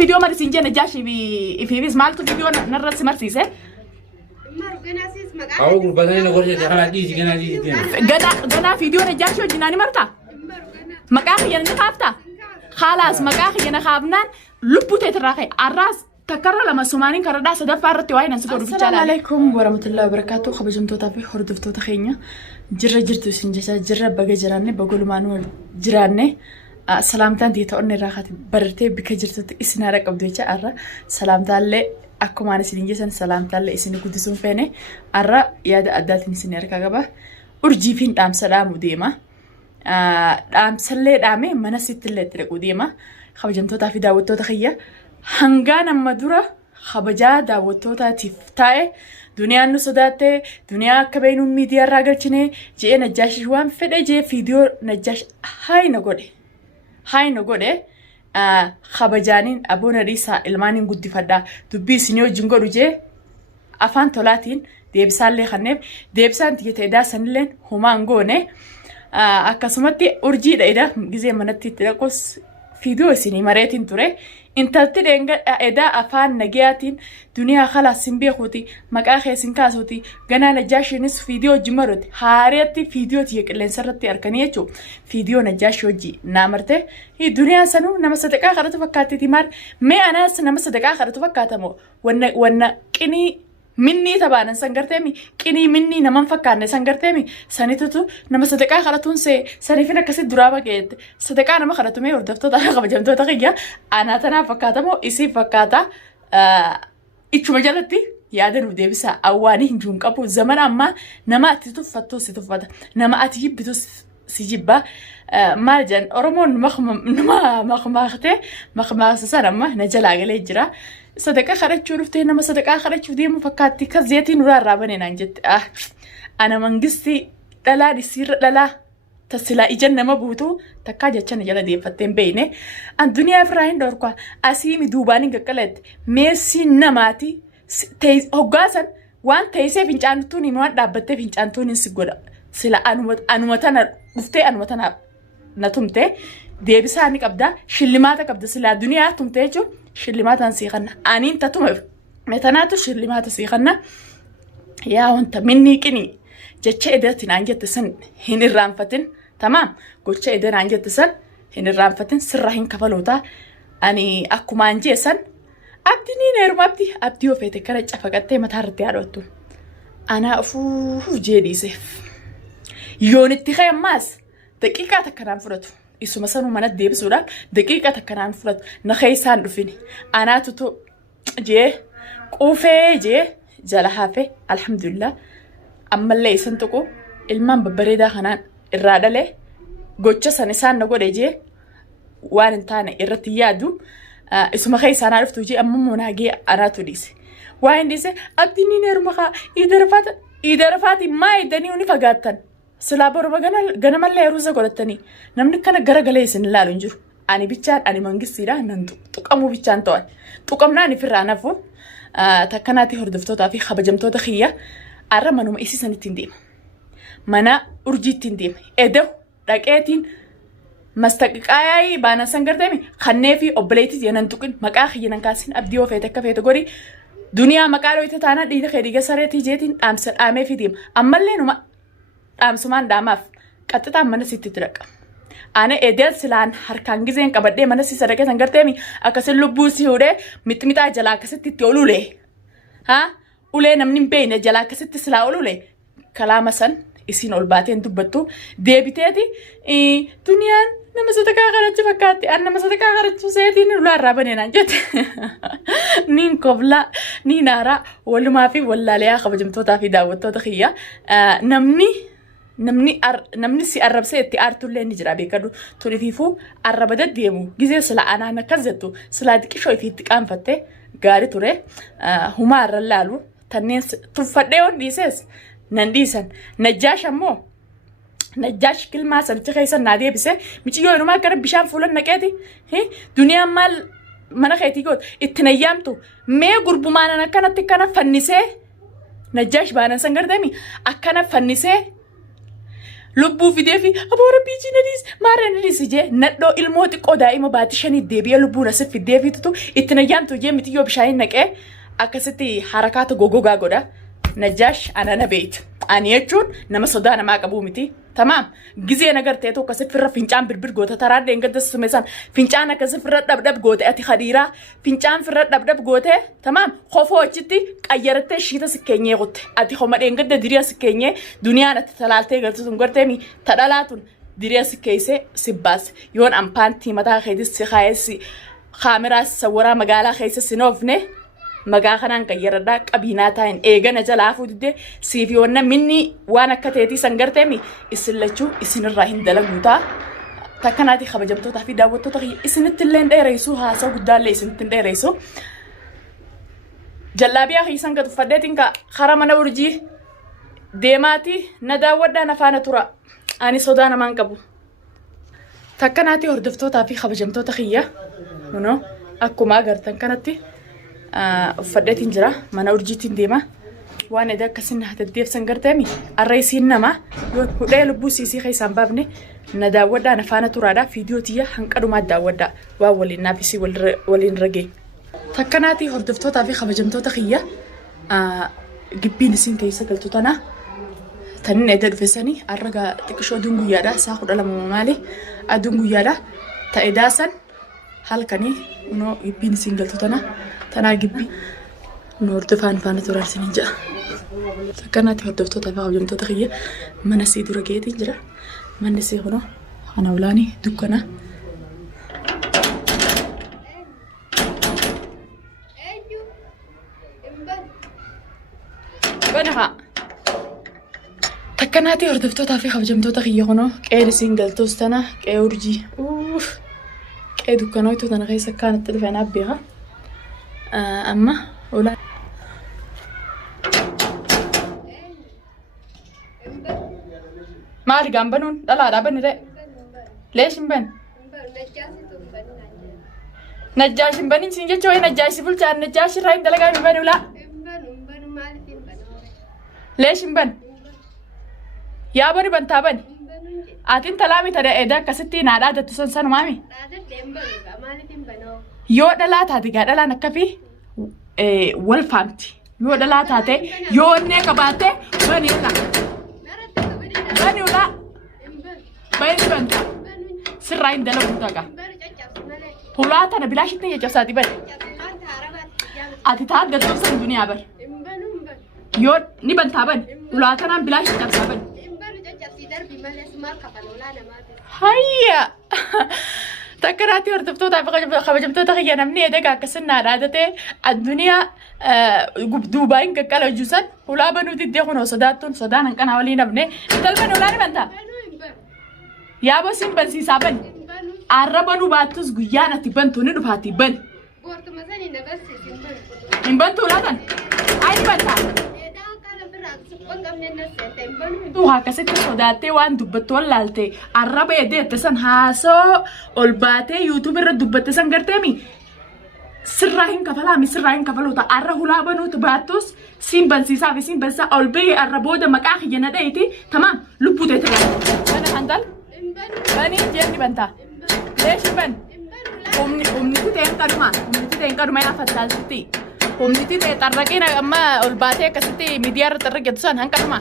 فيديو مرسين جانا جاشي في بيس مالتو فيديو نرس مرسيسه أو بدنا نقول يا خلاص دي جنا دي جنا فيديو نجاشي وجناني مرتا مقاخي ينا خافتا خلاص مقاخي ينا خافنان لبو تتراخي الراس تكرر لما سومانين كردا سدف فارتي واي نسكو السلام عليكم ورحمة الله وبركاته خبجمتو تافي حردفتو تخينيا جرجرتو سنجسا جرب بقى جراني بقول مانو جراني سلامتان دي تقولني راحت برتي بكجرتو اسنا رقب دويتشا أرى سلامتان لي أكو ماني سنجسا سلامتان لي اسنو كدسون فيني أرى ياد أداتني سنيركا قبا أرجي فين دام سلام وديما دام سلي دامي منا ست اللي ترقو ديما خبجمتو تافي داوتو تخيا هنگانا مدورة خبجا داوتو تاتيف تاي دنيا نصداتي دنيا كبينو ميديا راقلتني جي نجاش جوان فده جي فيديو نجاش هاي نقوده خبجانين أبونا ريسا المانين قد فدا دبي سنيو جنگو رجي أفان تولاتين ديبسان لي خنب ديبسان تيجي دا سنلين هما نقونه أكاسمتي أرجي دا إدا جزي منتي تلاقوس فيديو سيني مريتين توري انتلتي دنگا ادا افان نجياتين دنيا خلاص سنبيخوتي مقاخي سنكاسوتي غنا نجاشي نس فيديو جمرد هاريتي فيديو تيك لين سرتي اركنيچو فيديو نجاشي جي نامرته هي دنيا سنو نمسدقا خرت فكاتي تيمار مي انا نمسدقا خرت فكاتمو ون قني مني تبانا سنگرتمي قني مني نمن فكانه سنگرتمي سنيتو نمسدقا خرتون سي سنيفنا كسي دراما جيت صدقا نما خرتمي وردفتو تا خبجمتو تخيا انا تنا فكاتمو اسي فكاتا ايچو مجالتي يادن وديبسا اواني هنجون قبو زمن اما نما تتفتو ستفتا نما اتيبتو سيجيبا مالجن أرمون مخماختي مخماخسسا نما نجلا غلي جرا صدقا خرج شرفتي نما صدقا خرج شفتي مفكاتي كزيتي نورا رابني نانجت أنا منجستي لا يصير لا تسلا إجن ما بوتو تكاجا تشان جلا دي فتين بينه الدنيا فراين دوركوا أسيمي دوباني ككلت ميسي نماتي تيز هجاسن وان تيسي فينجان توني مواد دابته فينجان توني سجودا سلا أنومتنا بفتي أنومتنا نتومته ديبساني كبدا شلماتا كبدا سلا الدنيا تومتهجو شلماتا سيخنا أنين تتوم متناتو شلماتا سيخنا يا وانت مني كني جتش إدتين عنجت سن هين الرانفتن تمام قلتش إدتين عنجت سن هين الرانفتن سرهين كفلوتا أني أكو مانجي سن أبدي نيرم أبدي وفيتك كرج أفقدت متهرتي عروتو أنا أفوف جدي سيف يون اتخاذ ماس دقيقة تكران فرطو إسو مثلا من الديب سودان دقيقة تكران فرط نخيسان رفيني أنا تتو جي قوفي جي جالحافي الحمد لله أما اللي سنتكو المام ببريدا خنان الرادة لي قوتش سنسان نقول جي وان انتانا الرتيادو إسو مخيسان عرفتو جي أما مناقي أنا توليسي وان ديسي أبديني نرمخا إذا رفاتي ما يدني ونفقاتن سلابور بغنا مالله روزا قلتني نمني كان غرغلي سن لالو نجو اني بيچان اني منغسيرا ننتو تقمو بيچان توان تقمنا ني فرانفو تكناتي هردفتو تافي خبجمتو تخيا ارمنو ميسي سنتين ديم منا ارجيتين ديم ادو دقيتين مستققاي بانا سنگرتمي خنيفي اوبليتي يننتقن مقاخي يننكاسين ابديو فيتك فيتغوري دنيا مقالو يتتانا دي خيديغا سريتي جيتين امسل امي في ديم امالينو أمسمان دامف كتتا منسي تترك أنا إدل سلان هركان جزين كبدي منسي سرقة سنگرتمي أكسر لبوسي هوده متمتا جلا كست تقولوا له ها أولي نمنين بين جلا كست سلا أولو له كلام سن إسين أولباتين تبتو ديبتيتي دنيا نمسدكا خرج فكاتي أنا نمسدكا خرج سيدي نولا رابني نانجت نين قبلا نين نارا ولا ما في ولا ليا خبجمتو تافي داوتو تخيا نمني سي عرب سيتي ارتو اللي نجرا بيكدو تولفيفو عرب دديمو غيزي سلا انا نكزتو سلا دكي شوي في تقام فتي غاري توري هما رلالو تنين تفديون ديسس ننديسن نجاشمو نجاش كلمه سنتي خيسن نادي بس ميجي يونو ما كرب بشام فلان نكاتي هي دنيا مال mana khayti god ittinayamtu me gurbu manana kanatti kana fannise najash banan sangardami akkana fannise lubbuu fidee fi aboora biijii nadiis maaree nadiis jee nadhoo ilmoo xiqqoo daa'ima baatii shanii deebi'ee lubbuun asif fiddee fiitutu itti nayyaan tujee miti yoo bishaaniin naqee akkasitti harakaata gogogaa godha. Najjaash anana beeyt. Ani jechuun nama sodaa namaa qabu miti. Tamaam. Gizee nagartee tokko asif irra fincaan birbir goota taraadde engadda sumesan fincaan akkasif irra dhabdhab goote ati khadiiraa fincaan firra dhabdhab goote tamaam khofoo achitti qayyarattee shiita sikkeenyee qotte ati homadhe engadda diriya sikkeenyee duniyaan ati talaaltee galtu sun garteemi tadhalaatun diriya sikkeeyse sibbaas yoon ampaantii mataa keetis si kaayeesi kaameraas sawwaraa magaalaa keessa sinoofne magaa kanaan qayyaradhaa qabiinaa taa'in eegana jalaa fuudhee siifi wanna minni waan akka ta'eetii san garteemi isin lachuu isinirraa hin dalaguutaa takkanaati kabajamtootaa fi daawwattoota isinitti illee dheereessu haasaa guddaallee isinitti dheereessu jallaabiyaa hiisan gad uffadheetiin karaa mana urjii deemaati na daawwadhaa na faana tura ani sodaa namaan qabu takkanaati hordoftootaa fi kabajamtoota kiyya kunoo akkuma agartan kanatti uffadheetiin jira mana urjiitiin deema waan edda akkasin hataddeefsan garteemi arreesiin nama yoo hudhee lubbuu siisii keessaan baafne na daawwadhaa na faana turaadhaa fiidiyoo tiyya hanqadumaa daawwadhaa waan waliin naafisii waliin ragee takkanaati hordoftootaa fi kabajamtoota kiyya gibbiin isiin keessa galtu tana tanin edda dhufessanii arraga xiqqishoo aduun guyyaadhaa isaa 12 maali aduun guyyaadhaa ta'e daasan halkanii unoo gibbiin isiin galtu tana tanaa gibbii nu hordofaan faana turaarsin jira takkanaatti hordoftootaa fi kabajamtoota kiyya mana sii dura geetiin jira manni sii kunoo kana ulaanii dukkana banaha takkanaatti hordoftootaa fi kabajamtoota kiyya kunoo qeen isiin galtoos tana qee urjii qee dukkanooytu tana keessa akkaanatti dhufeen abbeeqa amma ulaan maali gaambanuun dhalaadhaa banni ta'e leeshin ban najjaashin baniin siin jecha wayi najjaashi bulchaan najjaashi irraa hin dalagaa hin bani ulaa leeshin ban yaa bani bantaa bani atiin talaami tadha eeda akkasitti naadhaa dattu san sanumaami yoo dhalaa taate gaa dhalaan akka fi wal faamti yoo dhalaa taate yoo onnee qabaate bani ulaa bani ulaa bani banta sirraa hin dalagu taga hulaa tana bilaashitti jajjabsaati bani ati taa dattu san duniyaa bar yoo ni bantaa bani ulaa tanaan bilaashitti jabsaa bani hayya takkanaatti hordoftootaa fi kabajamtoota kiyya namni eedagaa akkasinaadhaa datee addunyaa duubaa hin qaqqala hojjuusan hulaa banuuti iddee kunoo sodaattuun sodaan hanqanaa walii nabne talban hulaa ni bantaa yaaboo siin bansiisaa bani arra banuu baattus guyyaan ati bantuu ni dhufaati bani hin bantuu laatan ay ni bantaa tu akkasitti sodaattee waan dubbattu wallaalte arraba edeette san haasoo ol baatee yuutuub irra dubbatte san garteemi sirraa hin kafalaami sirraa hin kafaluuta arra hulaa banuutu baattus siin bansiisaa fi siin bansiisaa ol bahee arra booda maqaa kiyya na dhayti tamaam lubbuu teetti bana hantal banii jeenni bantaa leeshi ban humniti ta'een qaduma yaa fattaalsitti humniti ta'e xarraqiin amma ol baatee akkasitti miidiyaa irra xarraqetu san hanqatuma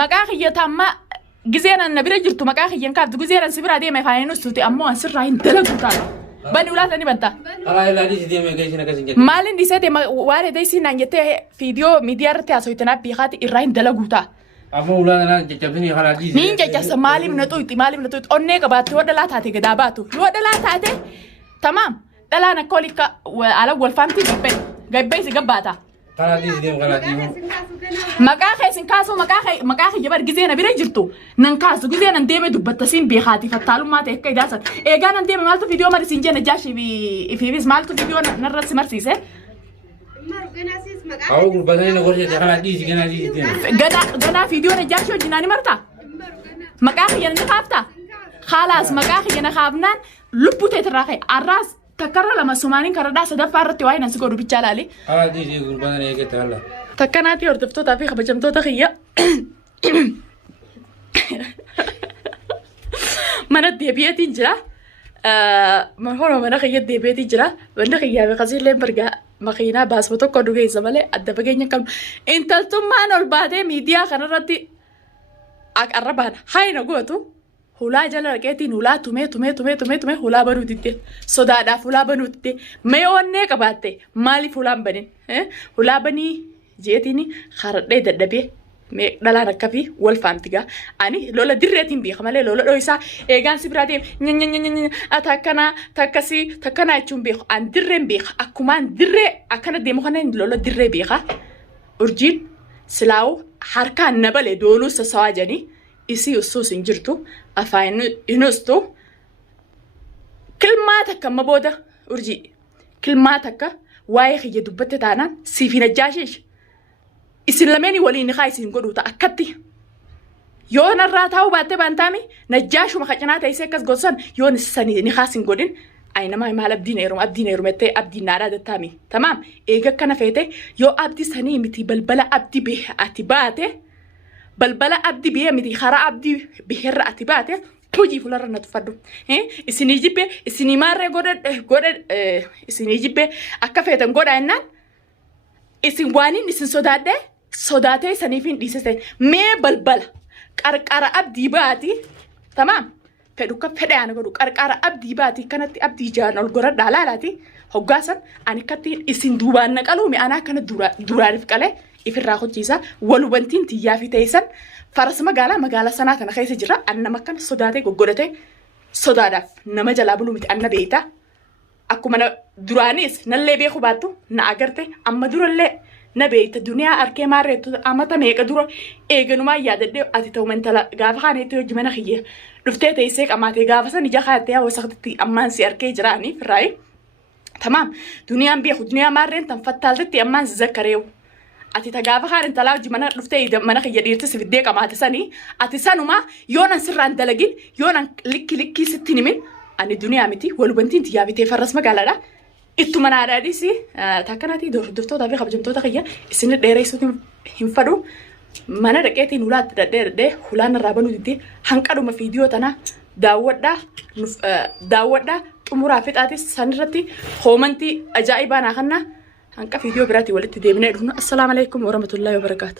maqaa kiyyata amma gizeenan na bira jirtu maqaa kiyyan kaaftu gizeenan si bira deeme faayinus tuuti ammoo an sirraa hin dalagu taala bani ulaatani banta maalin dhiiseete waan edee isiin naan jettee fiidiyoo miidiyaa irratti haasoytanaa beekaati irraa hin dalagu ta'a ammoo ulaanaan jajjabsanii karaa dhiise niin jajjabsa maaliif na xuuxi onnee qabaatti yoo dhalaa taate gadaa baatu yoo dhalaa taate tamaam dhalaan akka olika ala walfaamtii gabbee si gabbaata karaa dhiise deemu karaa dhiimu maqaa keessin kaasuu maqaa kiyya bar gizee na bira jirtu nan kaasu gizee nan deeme dubbatta siin beekaati fattaalummaa ta'e akka idaasan eegaa nan deeme maaltu viidiyoo marisiin jee najjaashi ifiifis maaltu viidiyoo narra si marsiise Aku gurbatanii na gorsite karaa dhiisi ganaa dhiisi deemu ganaa viidiyoo najjaashi wajjinaa ni marta maqaa kiyya ni kaafta haalaas maqaa kiyya na kaafnaan lubbuu teetirraa ka'e arraas takkarra lama Sumaanin karadhaa sadaffaa irratti waa'ee nan si godhu bichaa laale. Kala diisi gurbaan eegate kala. Takkanaati hordoftootaa fi kabajamtoota kiyya. Mana deebi'eetiin jira. Mana kiyya deebi'eetiin jira. Wanni kiyyaa beekasiillee bargaa makiinaa baasuma tokko dhugeessa malee adda fageenya qabnu. Intaltummaan ol baatee miidiyaa kanarratti arrabaan haina gootu. Hulaa jala dhaqeetiin hulaa tumee hulaa banuu diddee sodaadhaaf hulaa banuu diddee mee onnee qabaatte maaliif hulaan banin hulaa banii jeetiin haradhee dadhabee mee dhalaan akka fi wal faamtigaa ani lola dirreetiin beeka malee lola dho'isaa eegaan si biraa deemu takkanaa jechuun beeku an dirreen beeka akkumaan dirree akkana deemu kana lola dirree beeka urjiin silaawu harkaan nabalee dooluu sassawaa janii isi usus hin jirtu afaan inustu kilmaa takka amma booda urjii kilmaa takka waa'ee kiyya dubbatte taanaan siif hin ajjaashish isin lameen waliin kaa isin godhu ta'a akkatti yoo narraa taa'uu baattee baantaami najjaashuma qacinaa ta'isee akkas godsan yoo nisanii ni kaasin godhin ay nama maal abdiin eerumettee abdiin naadhaa dattaami tamaam eega akkana feete yoo abdi sanii miti balbala abdi bee ati baate balbala abdi bee miti karaa abdi beerra ati baate hojii fularra na tuffadhu isinii jibbe isinii maarree godhe isinii jibbe akka feetan godha ennaan isin waaniin isin sodaatee isaniif hin dhiisise mee balbala qarqara abdii baati tamaam fedhu ka fedhe ana godhu qarqara abdii baati kanatti abdii jaan ol goradhaa laalaati hoggaasan ani kattiin isin duubaan naqaluu mi'anaa kana duraaniif qalee ifirraa hojiisa walubantiin tiyyaa fi ta'esan faras magaalaa sanaa kana keessa jira annama akkana sodaatee goggodhatee sodaadhaaf nama jalaa buluu miti anna beeyta akkuma duraanis nallee beeku baattu na agarte amma durallee na beeyta duniyaa arkee maarreettu amata meeqa dura eeganumaa yaadadhee ati ta'u mentala gaafa kaaneetti hojii mana kiyya dhuftee teessee qamaatee gaafa san ija kaayattee haa wasaqtitti ammaan si arkee jiraaniif raayi tamaam duniyaan beeku duniyaa maarreen tan fattaaltetti ammaan si zakkareewu ati tagaafa kaanin talaa hojii mana dhuftee mana kiyya dhiirti si fiddee qamaate sanii ati sanuma yoonan sirraan dalagin yoonan likkii sitti himin ani duniyaa miti walubantiin tiyyaa bitee farras magaalaadha ittuma naadhaadhis takkanaati dordoftootaa fi kabajamtoota kiyya isin dheereessuuti hin fadhu mana dhaqeetiin hulaatti dhadhee hulaan irraa banuu diddee hanqadhuma fiidiyoo tanaa daawwadhaa xumuraa fixaatis sanirratti hoomantii ajaa'ibaa naa kannaa hanqa fiidiyoo biraatti walitti deebinee dhufnu. Assalaamu alaykum warahmatullahi wabarakatuh.